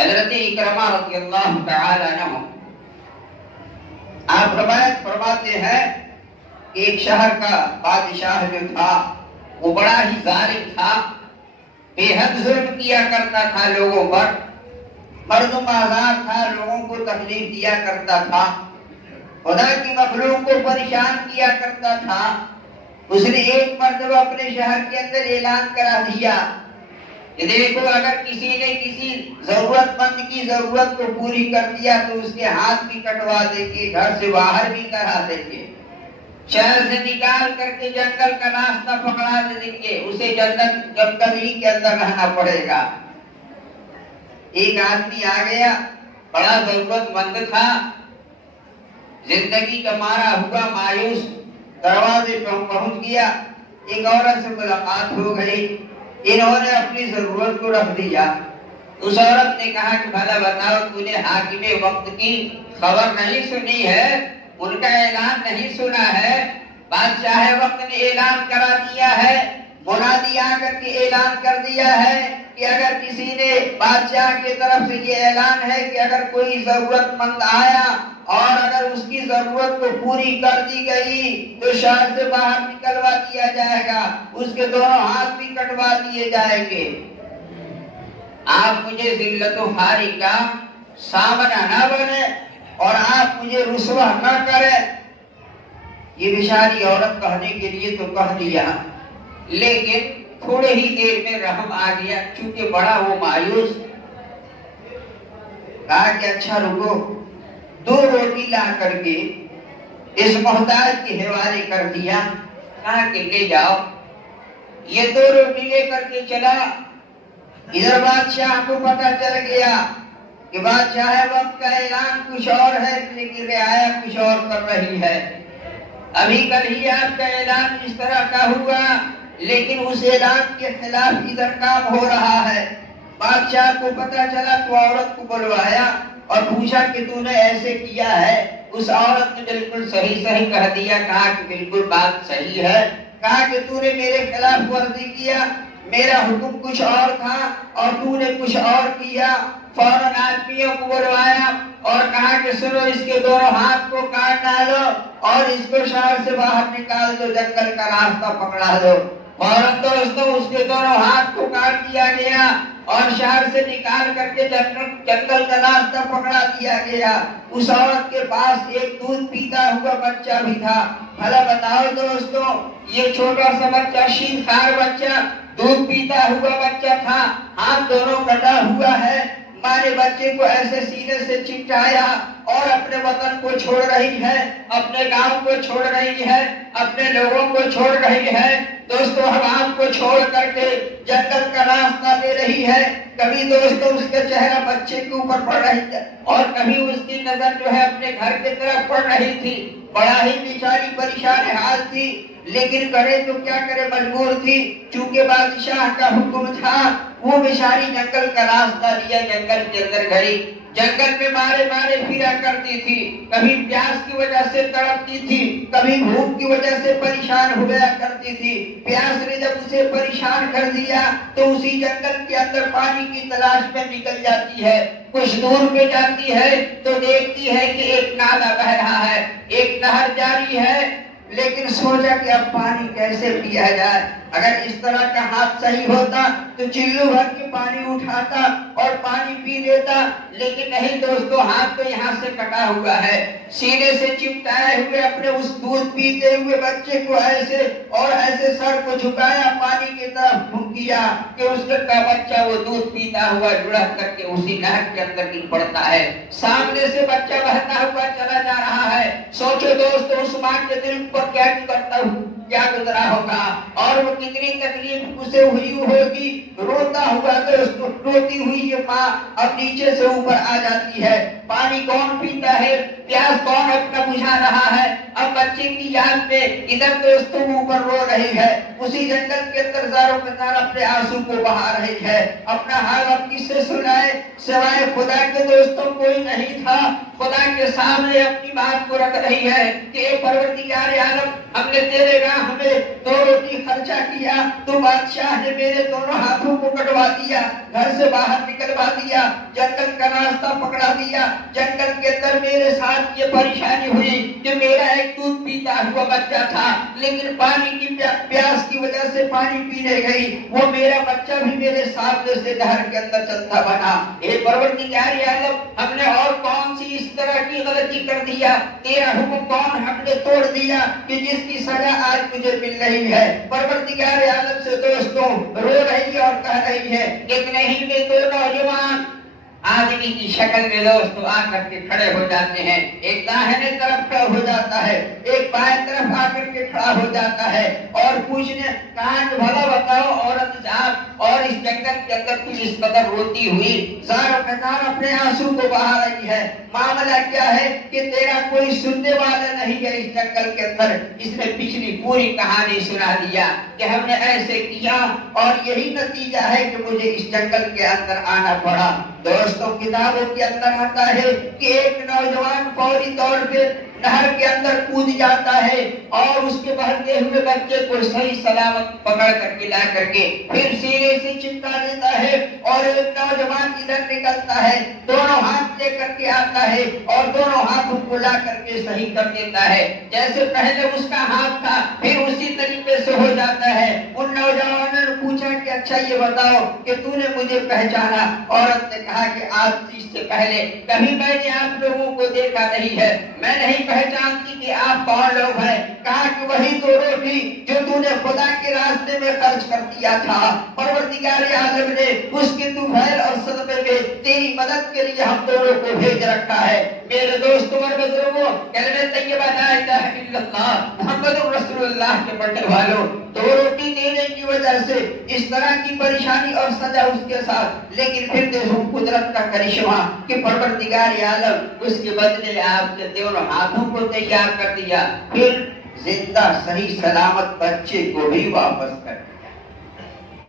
हजरत इकरमा रज़ियल्लाहु तआला अन्हु आप रवायत फरमाते हैं कि एक शहर का बादशाह जो था वो बड़ा ही जालिम था, बेहद जुल्म किया करता था लोगों पर, मर्दमाज़ार था, लोगों को तकलीफ दिया करता था, खुदा की मखलूक को परेशान किया करता था। उसने एक मर्तबा अपने शहर के अंदर ऐलान करा दिया कि देखो, अगर किसी ने किसी जरूरतमंद की जरूरत को पूरी कर दिया तो उसके हाथ भी कटवा देंगे, घर से बाहर भी करा देंगे, शहर से निकाल करके जंगल का रास्ता पकड़ा देंगे, उसे जंगल ही के अंदर रहना पड़ेगा। एक आदमी आ गया, बड़ा जरूरतमंद था, जिंदगी का मारा हुआ मायूस, दरवाजे पर पहुंच गया। एक औरत से मुलाकात हो गई, इन्होंने अपनी जरूरत को रख दिया। उस औरत ने कहा कि भला बताओ, तूने हाकिमे वक्त की खबर नहीं सुनी है, उनका ऐलान नहीं सुना है? बादशाह वक्त ने ऐलान करा दिया है, मुनादी आकर के ऐलान कर दिया है कि अगर किसी ने, बादशाह की तरफ से ये ऐलान है कि अगर कोई जरूरतमंद आया और अगर उसकी जरूरत को पूरी कर दी गई तो शहर से बाहर निकलवा दिया जाएगा, उसके दोनों हाथ भी कटवा दिए जाएंगे। आप मुझे जिल्लतो हारी का सामना न बने और आप मुझे रुसवा न करें। ये बेचारी औरत कहने के लिए तो कह दिया, लेकिन थोड़े ही देर में रहम आ गया, क्योंकि बड़ा वो मायूस। कहा कि अच्छा रुको, 2 रोटी ला करके इस मोहताज के हवाले कर दिया। कहा कि ले जाओ। ये 2 रोटी लेकर के चला। इधर बादशाह को पता चल गया कि बादशाह वक्त का ऐलान कुछ और है, लेकिन रियाया कुछ और कर रही है। अभी कल ही आपका ऐलान इस तरह का हुआ, लेकिन उस ऐलान के खिलाफ इधर काम हो रहा है। बादशाह को पता चला तो औरत को बुलवाया और पूछा कि तूने ऐसे किया है? उस औरत ने बिल्कुल सही सही कह दिया। कहा कि बिल्कुल बात सही है। कहा कि तूने मेरे खिलाफ वर्जी किया, मेरा हुक्म कुछ और था और तूने कुछ और किया। फौरन आदमियों को बुलवाया और कहा कि सुनो, इसके दोनों हाथ को काट डालो और इसको शहर से बाहर निकाल दो, जंगल का रास्ता पकड़ा दो। फौरन दोस्तों उसके दोनों हाथ को काट दिया गया और शहर से निकाल करके जंगल का रास्ता पकड़ा दिया गया। उस औरत के पास एक दूध पीता हुआ बच्चा भी था। भला बताओ दोस्तों, ये छोटा सा बच्चा, शीनखार बच्चा, दूध पीता हुआ बच्चा था, हाथ दोनों कटा हुआ है। माँ ने बच्चे को ऐसे सीने से चिपटाया और अपने वतन को छोड़ रही है, अपने गांव को छोड़ रही है, अपने लोगों को छोड़ रही है। दोस्तों हवाम को छोड़ करके जंगल का रास्ता ले रही है। कभी दोस्तों उसका चेहरा बच्चे के ऊपर पड़ रही है और कभी उसकी नजर जो है अपने घर की तरफ पड़ रही थी। बड़ा ही बेचारी परेशान हाल थी, लेकिन करे तो क्या करे, मजबूर थी। चूंकि बादशाह का हुक्म था, वो बेचारी जंगल का रास्ता लिया, जंगल के अंदर गई। जंगल में मारे मारे फिरा करती थी, कभी प्यास की वजह से तड़पती थी, कभी भूख की वजह से परेशान हो गया करती थी। प्यास ने जब उसे परेशान कर दिया तो उसी जंगल के अंदर पानी की तलाश में निकल जाती है। कुछ दूर पे जाती है तो देखती है कि एक नाला बह रहा है, एक नहर जारी है, लेकिन सोचा कि अब पानी कैसे पिया जाए। अगर इस तरह का हाथ सही होता तो चिल्लू भर के पानी उठाता और पानी पी लेता, लेकिन नहीं दोस्तों, हाथ तो यहाँ से कटा हुआ है। सीने से चिपटाए हुए अपने उस दूध पीते हुए बच्चे को ऐसे और ऐसे सर को झुकाया, पानी की तरफ मुंह किया कि उसका बच्चा वो दूध पीता हुआ लुढ़क करके उसी नहर के अंदर गिर पड़ता है। सामने से बच्चा बहता हुआ चला जा रहा है। सोचो दोस्तों, उस माँ के दिल पर क्या गुजरा होगा और वो कितनी तकलीफ उसे हुई होगी। रोता हुआ तो उसको रोती हुई ये माँ अब नीचे से ऊपर आ जाती है। पानी कौन पीता है, प्यास कौन अपना बुझा रहा है। अब बच्चे की याद में इधर दोस्तों ऊपर रो रही है, उसी जंगल के अंदर ज़ारो कतार अपने आंसू को बहा रही है। अपना हाल अब किससे सुनाए, सिवाय खुदा के दोस्तों कोई नहीं था। खुदा के सामने अपनी बात को रख रही है कि परवरदिगार आलम, हमने तेरे राह में 2 रोटी खर्चा किया, तो बादशाह ने मेरे दोनों हाथों को कटवा दिया, घर से बाहर निकलवा दिया, जंगल का रास्ता पकड़ा दिया। जंगल के अंदर मेरे साथ ये परेशानी हुई कि मेरा एक दूध पीता हुआ बच्चा था, लेकिन पानी की प्यास की वजह से पानी पीने गई, वो मेरा बच्चा भी मेरे सामने से नहर के अंदर चलता बना। हे परवरदिगार आलम, हमने और कौन सी इस तरह की गलती कर दिया, तेरा हुक्म कौन हमने तोड़ दिया कि जिसकी सजा आज मुझे मिल रही है। परवरदिगार आलम से दोस्तों रो रही है और कह रही है, एक नहीं में 2 नौजवान आदमी की शक्ल में दोस्तों आकर के खड़े हो जाते हैं। एक दाहिने तरफ खड़ा हो जाता है, एक बाएं तरफ आकर के खड़ा हो जाता है और पूछने, कहा भला बताओ औरत साहब, और इस जंगल के अंदर तुम इस कदर रोती हुई ज़ारो कतार अपने आंसू को बहा रही है, मामला क्या है कि तेरा कोई सुनने वाला नहीं है इस जंगल के अंदर। इसने पिछली पूरी कहानी सुना दिया कि हमने ऐसे किया और यही नतीजा है कि मुझे इस जंगल के अंदर आना पड़ा। दोस्तों किताबों के अंदर आता है कि एक नौजवान फौरी तौर पे नहर के अंदर कूद जाता है और उसके बहते हुए बच्चे को सही सलामत पकड़ करके ला करके फिर सीने से चिपका देता है और एक नौजवान इधर निकलता है, दोनों हाथ लेकर के आता है और दोनों हाथों को ला करके सही कर देता है। जैसे पहले उसका हाथ था फिर उसी तरीके से हो जाता है। उन नौजवानों ने पूछा कि अच्छा ये बताओ कि तूने मुझे पहचाना? औरत ने कहा कि आज इससे पहले कभी मैंने आप लोगों को देखा नहीं है, मैं नहीं पहचानती कि आप कौन लोग हैं। कहा कि वही 2 रोटी जो तूने खुदा के रास्ते में खर्च कर दिया था, परवरदिगार आलम ने उसके तुफैल और सदक़े में तेरी मदद के लिए हम दोनों को भेज रखा है। मेरे दोस्तों और बुजुर्गों, कलमे तय्यबा ला इलाहा इल्लल्लाह मुहम्मदुर रसूलुल्लाह के पढ़ने वालों, 2 रोटी देने की वजह से इस तरह की परेशानी और सजा उसके साथ, लेकिन फिर देखो कुदरत का करिश्मा कि परवरदिगार आलम उसके बदले आपके दोनों हाथों को तैयार कर दिया, फिर जिंदा सही सलामत बच्चे को भी वापस कर दिया।